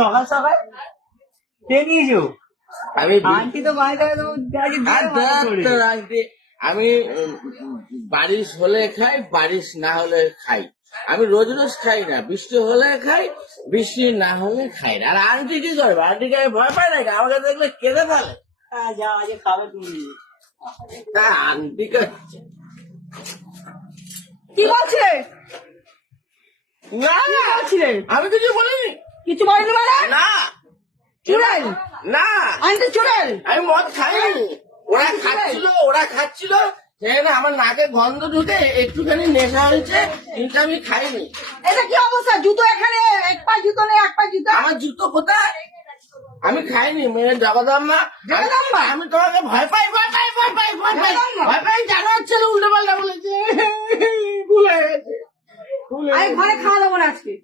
সকাল সকাল নিয়েছো আমি আন্টি তো বাড়িতে আমি বারিশ হলে খাই, বারিশ না হলে খাই। আমি রোজ রোজ খাই না, বৃষ্টি হলে খাই, বৃষ্টি না হলে খাই না। আর আন্টি কি করবে? আন্টিকে আমি ভয় পাই নাকি? আমাকে দেখলে কেঁদে ফেলে। যা আজকে খাবে তুমি। হ্যাঁ, আন্টিকে কি বলছে? না না, আমি কিছু বলিনি। কিছু বলেনি মানে? না চুড়েল না, আন্টি চুড়েল। আমি মদ খাইনি। ওরা খাচ্ছিল সেখানে আমার নাকে গন্ধ ঢুকে একটুখানি নেশা হয়েছে, কিন্তু আমি খাইনি। এটা কি অবস্থা? জুতো এখানে এক পা জুতো নেই, এক পা জুতো। আমার জুতো কোথায়? আমি খাইনি। মেয়ে জগদম্বা, জগদম্বা? আমি তোমাকে ভয় পাই, ভয় পাই, ভয় পাই, ভয় পাই, জগদম্বা? ভয় পাই। জানো হচ্ছে উল্টো পাল্টা বলেছে, ভুলে গেছে। আমি ঘরে খাওয়া দেবো না আজকে।